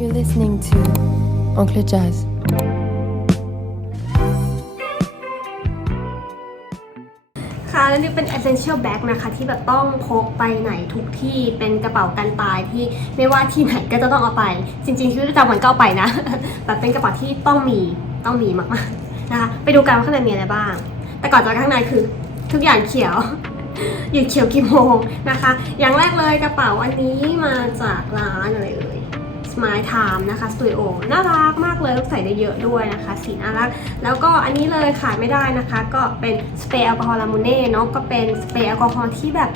You're listening to Oncle Jazz. ค่ะและนี่เป็น essential bag นะคะ ที่แบบต้องพกไปไหนทุกที่เป็นกระเป๋ากันตายที่ไม่ว่าที่ไหนก็จะต้องเอาไป จริงๆชีวิตประจำวันก็เอาไปนะแบบเป็นกระเป๋าที่ต้องมีต้องมีมากๆนะคะไปดูกันว่าข้างในมีอะไรบ้าง แต่ก่อนจะข้างในคือทุกอย่างเขียวหยุดเขียวกี่โมงนะคะ อย่างแรกเลยกระเป๋าอันนี้มาจากร้านอะไรเอ่ย Smile Time นะคะสตูดิโอน่ารักมากเลยลใส่ได้เยอะด้วยนะคะ สีน่ารัก แล้วก็อันนี้เลยขาดไม่ได้นะคะ ก็เป็นสเปรย์แอลกอฮอล์ลามูเน่เนาะก็เป็นสเปรย์แอลกอฮอล์ที่แบบ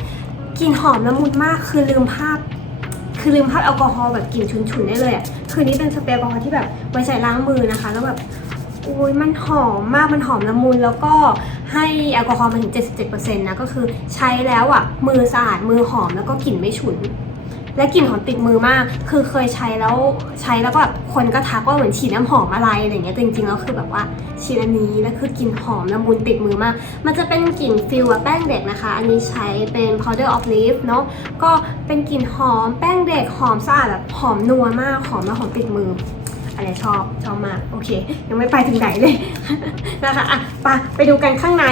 กลิ่นหอมละมุนมากคือลืมภาพ คือลืมภาพแอลกอฮอล์แบบกลิ่นฉุนๆได้เลยอะ่ะคือนี้เป็นสเปรย์แอลกอฮอล์ที่แบบไว้ใส่ล้างมือนะคะ แล้วแบบโอ้ยมันหอมมากมันหอมละมุนแล้วก็ให้แอลกอฮอล์มาถึง 77%นะก็คือใช้แล้วอะ่ะมือสะอาดมือหอมแล้วก็กลิ่นไม่ฉุน และกลิ่นหอมติดมือมาก คือเคยใช้แล้วใช้แล้วก็แบบคนก็ทักว่าเหมือนฉีดน้ำหอมอะไรอะไรอย่างเงี้ยจริงๆแล้วคือแบบว่าฉีดอันนี้แล้วคือกลิ่นหอมละมุนติดมือมาก มันจะเป็นกลิ่นฟิลแบบแป้งเด็กนะคะ อันนี้ใช้เป็น powder of leaf เนาะก็เป็นกลิ่นหอมแป้งเด็กหอมสะอาดแบบหอมนัวมากหอมแล้วหอมติดมืออันนี้ชอบชอบมากโอเค ยังไม่ไปถึงไหนเลยนะคะอะไปไปดูกันข้างใน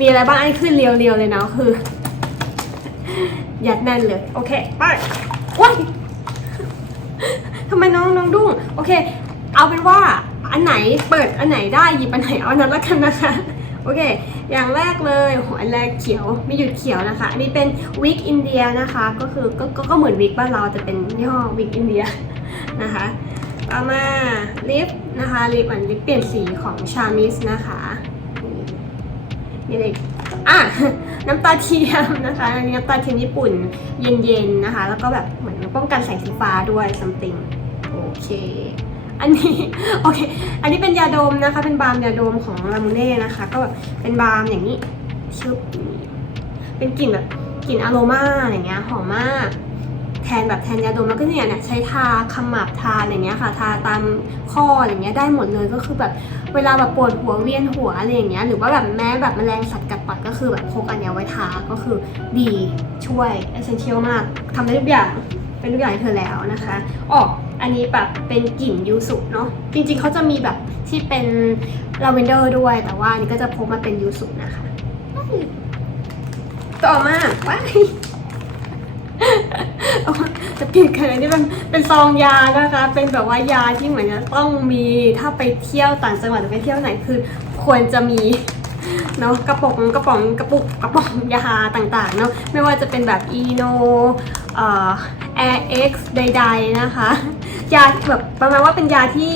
มีอะไรบ้างอันนี้ขึ้นเรียวๆเลยเนาะคือยัดแน่นเลย โอเค ไปว้ายทำไมน้องน้องดุ้ง โอเค เอาเป็นว่าอันไหนเปิดอันไหนได้หยิบอันไหนเอาอันนั้นแล้วกันนะคะ โอเค อย่างแรกเลยโหอันแรกเขียวไม่หยุดเขียวนะคะ อันนี้เป็นวิกอินเดียนะคะ ก็คือก็ก็ก็เหมือนวิกบ้านเราแต่เป็นยี่ห้อวิกอินเดียนะคะ ต่อมาลิปนะคะลิปอันลิปเปลี่ยนสีของชามิสนะคะ นี่เลยอะน้ำตาเทียมนะคะอันนี้น้ำตาเทียมญี่ปุ่นเย็นๆนะคะ แล้วก็แบบเหมือนป้องกันแสงสีฟ้าด้วย something โอเคอันนี้โอเค อันนี้เป็นยาดมนะคะ เป็นบาล์มยาดมของลามูเน่นะคะ ก็แบบเป็นบาล์มอย่างนี้ชุบเป็นกลิ่นแบบกลิ่นอโรมาอะไรเงี้ยหอมมาก แทนแบบแทนยาดมแล้วก็เนี่ยเนี่ยใช้ทาขมับทาอะไรเงี้ยค่ะ ทาตามข้ออะไรเงี้ยได้หมดเลยก็คือแบบเวลาแบบปวดหัวเวียนหัวอะไรอย่างเงี้ยหรือว่าแบบแม้แบบแมลงสัตว์กัดปัดก็คือแบบพกอันเนี้ยไว้ทาก็คือดีช่วยเอเซนเชียลมากทำได้ทุกอย่างเป็นทุกอย่างให้เธอแล้วนะคะอ๋ออันนี้แบบเป็นกลิ่นยูสุเนาะจริงๆเขาจะมีแบบที่เป็นลาเวนเดอร์ด้วย แต่ว่าอันนี้ก็จะพกมาเป็นยูสุนะคะต่อมาว้ายเอา จะเปลี่ยนกันนนี้มันเป็นซองยานะคะ เป็นแบบว่ายาที่เหมือนจะต้องมีถ้าไปเที่ยวต่างจังหวัดหรือไปเที่ยวไหนคือ ควรจะมีเนาะกระป๋องกระป๋องกระปุกกระป๋องยาต่างๆเนาะไม่ว่าจะเป็นแบบอีโนเอ่อ Air X ใด ๆ นะคะ ยาแบบประมาณว่าเป็นยาที่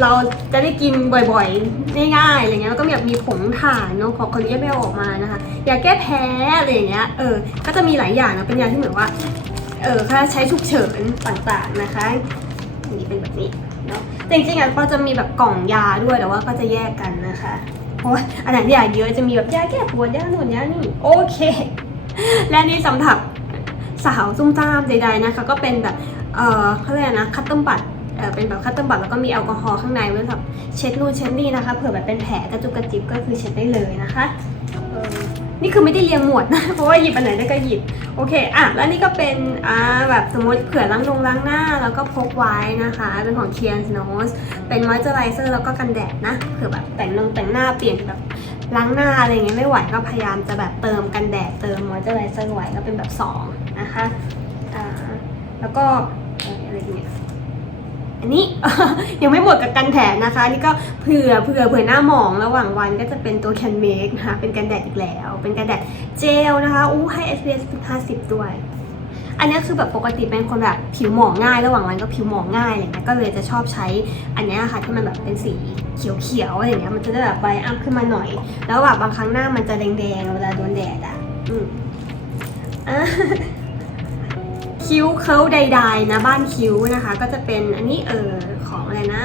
เราจะได้กินบ่อยๆ ง่ายๆอะไรเงี้ยแล้วก็แบบมีผงถ่านเนาะขอคนนี้ไม่เอาออกมานะคะ ยาแก้แพ้อะไรอย่างเงี้ยเออ ก็จะมีหลายอย่างนะเป็นยาที่เหมือนว่า เออค่าใช้ฉุกเฉินต่างๆนะคะนี่เป็นแบบนี้เนาะแต่จริงๆอะก็จะมีแบบกล่องยาด้วยแต่ว่าก็จะแยกกันนะคะ เพราะว่าอันไหนที่ยาเยอะจะมีแบบยาแก้ปวดยาหนุนยานี่โอเค และนี่สำหรับสาวซุ่มซ่ามใดๆนะคะ ก็เป็นแบบเออเขาเรียกอะไรนะคัตเติ้ลบัตเออเป็นแบบคัตเติ้ลบัตแล้วก็มีแอลกอฮอล์ข้างในไว้สำหรับเช็ดนู่นเช็ดนี่นะคะเผื่อแบบเป็นแผลกระจุกกระจิบก็คือเช็ดได้เลยนะคะ นี่คือไม่ได้เรียงหมวดนะ เพราะว่าหยิบอันไหนได้ก็หยิบ โอเค อะ แล้วนี่ก็เป็นอ่าแบบสมมติเผื่อล้างลงล้างหน้า แล้วก็พกไว้นะคะ เป็นของ k i a n Nose เป็นมอยเจอไรเซอร์แล้วก็กันแดดนะ เผื่อแบบแต่งนงแต่งหน้าเปลี่ยนแบบล้างหน้าอะไรเงี้ยไม่ไหวก็พยายามจะแบบเติมกันแดดเติมมอยเจอไรเซอร์ไว้ก็เป็นแบบสองนะคะ อ่า แล้วก็เอ่ออะไรเนี่ย อันนี้ ยังไม่หมดกับกันแดดนะคะนี่ก็เผื่อเผื่อเผื่อหน้าหมองระหว่างวันก็จะเป็นตัว Can Make นะคะเป็นกันแดดอีกแล้ว เป็นกันแดดเจลนะคะอู้ให้ SPF 50 ด้วย อันนี้คือแบบปกติเป็นคนแบบผิวหมองง่าย ระหว่างวันก็ผิวหมองง่ายอะไรเงี้ยก็เลยจะชอบใช้อันนี้ค่ะที่มันแบบเป็นสีเขียวๆอะไรเงี้ยมันจะได้แบบไบอัพขึ้นมาหน่อย แล้วแบบบางครั้งหน้ามันจะแดงๆเวลาโดนแดดอะอืมอะ คิ้วเคิ้วใดๆนะบ้านคิ้วนะคะ ก็จะเป็นอันนี้เออของอะไรนะ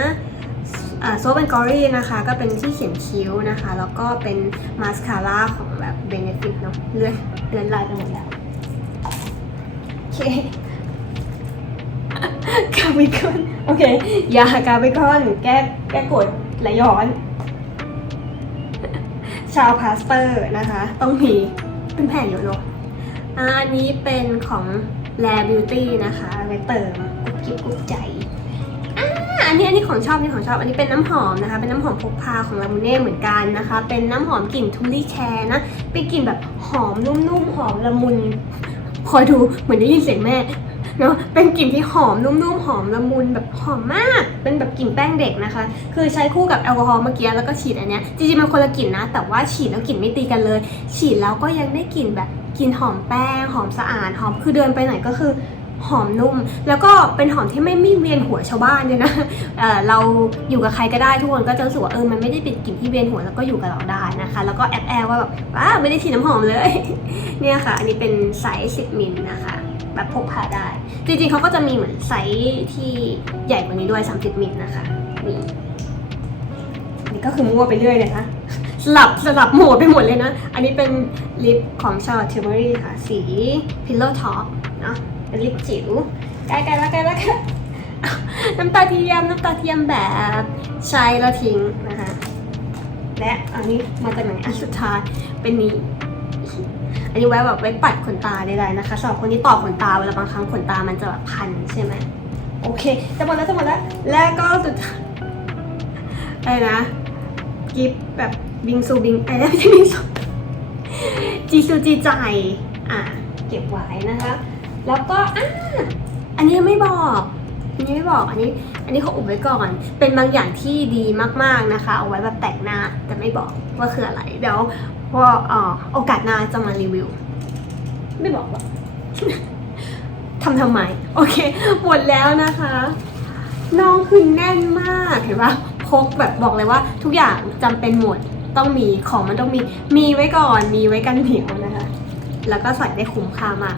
โซเบนกอรี่นะคะ ก็เป็นที่เขียนคิ้วนะคะ แล้วก็เป็นมาสคาร่าของแบบเบเนฟิตเนาะเลื่อนเลื่อนลายไปหมดแล้วโอเคกาบิคอนโอเคยากาบิคอนแก้แก้กดไหลย้อน ชาวพาสเตอร์นะคะ ต้องมีเป็นแผ่นอยู่เนอะอะอันนี้เป็นของ Rare Beauty นะคะไว้เติมกุ๊บกิ๊บกุ๊บใจอันนี้อันนี้ของชอบนี่ของชอบอันนี้เป็นน้ำหอมนะคะ เป็นน้ำหอมพกพาของลามูเน่เหมือนกันนะคะ เป็นน้ำหอมกลิ่นทูลี่แคร์นะเป็นกลิ่นแบบหอมนุ่มๆหอมละมุนคอยดูเหมือนได้ยินเสียงแม่เนาะเป็นกลิ่นที่หอมนุ่มๆหอมละมุนแบบหอมมาก เป็นแบบกลิ่นแป้งเด็กนะคะ คือใช้คู่กับแอลกอฮอล์เมื่อกี้แล้วก็ฉีดอันเนี้ยจริงๆมันคนละกลิ่นนะ แต่ว่าฉีดแล้วกลิ่นไม่ตีกันเลย ฉีดแล้วก็ยังได้กลิ่นแบบ กลิ่นหอมแป้ง หอมสะอาดหอมคือเดินไปไหนก็คือหอมนุ่ม แล้วก็เป็นหอมที่ไม่ไม่เวียนหัวชาวบ้านเลยนะเเราอยู่กับใครก็ได้ทุกคนก็จะรู้สึกว่าเออมันไม่ได้เป็นกลิ่นที่เวียนหัวแล้วก็อยู่กับเราได้นะคะ แล้วก็แอบแอบว่าแบบว้าไม่ได้ฉีดน้ำหอมเลย เนี่ยค่ะ อันนี้เป็นไซส์10มิลนะคะ แบบพกพาได้ จริงๆเขาก็จะมีเหมือนไซส์ที่ใหญ่กว่านี้ด้วย 30มิลนะคะนี่นี่ก็คือมั่วไปเรื่อยเลยนะ สลับสลับโหมดไปหมดเลยนะ อันนี้เป็นลิปของ Charlotte Tilbury ค่ะ สี Pillow Talk เนอะเป็นลิปจิ๋วใกล้ๆแล้วใกล้แล้วค่ะน้ำตาเทียมน้ำตาเทียมแบบใช้แล้วทิ้งนะคะ และอันนี้มาจากไหนอันสุดท้ายเป็นนี้อันนี้ไว้แบบไว้ปัดขนตาได้ๆนะคะสำหรับคนที่ต่อขนตาเวลาบางครั้งขนตามันจะแบบพันใช่ไหมโอเคจะหมดแล้วจะหมดแล้ว แล้วก็สุดท้ายอะไรนะกิฟแบบ บิงซูบิงอะไรนะไม่ใช่บิงซูจีซูจีใจอะเก็บไว้นะคะ แล้วก็อะอันนี้ไม่บอกอันนี้ไม่บอกอันนี้ อันนี้เขาอุบไว้ก่อน เป็นบางอย่างที่ดีมากๆนะคะ เอาไว้แบบแต่งหน้าแต่ไม่บอกว่าคืออะไรเดี๋ยวพอเอ่อโอกาสหน้าจะมารีวิว ไม่บอกหรอกทำทำไม โอเคหมดแล้วนะคะ น้องคือแน่นมากเห็นปะพกแบบบอกเลยว่าทุกอย่างจำเป็นหมด ต้องมีของมันต้องมี มีไว้ก่อนมีไว้กันเหนียวนะคะ แล้วก็ใส่ได้คุ้มค่ามาก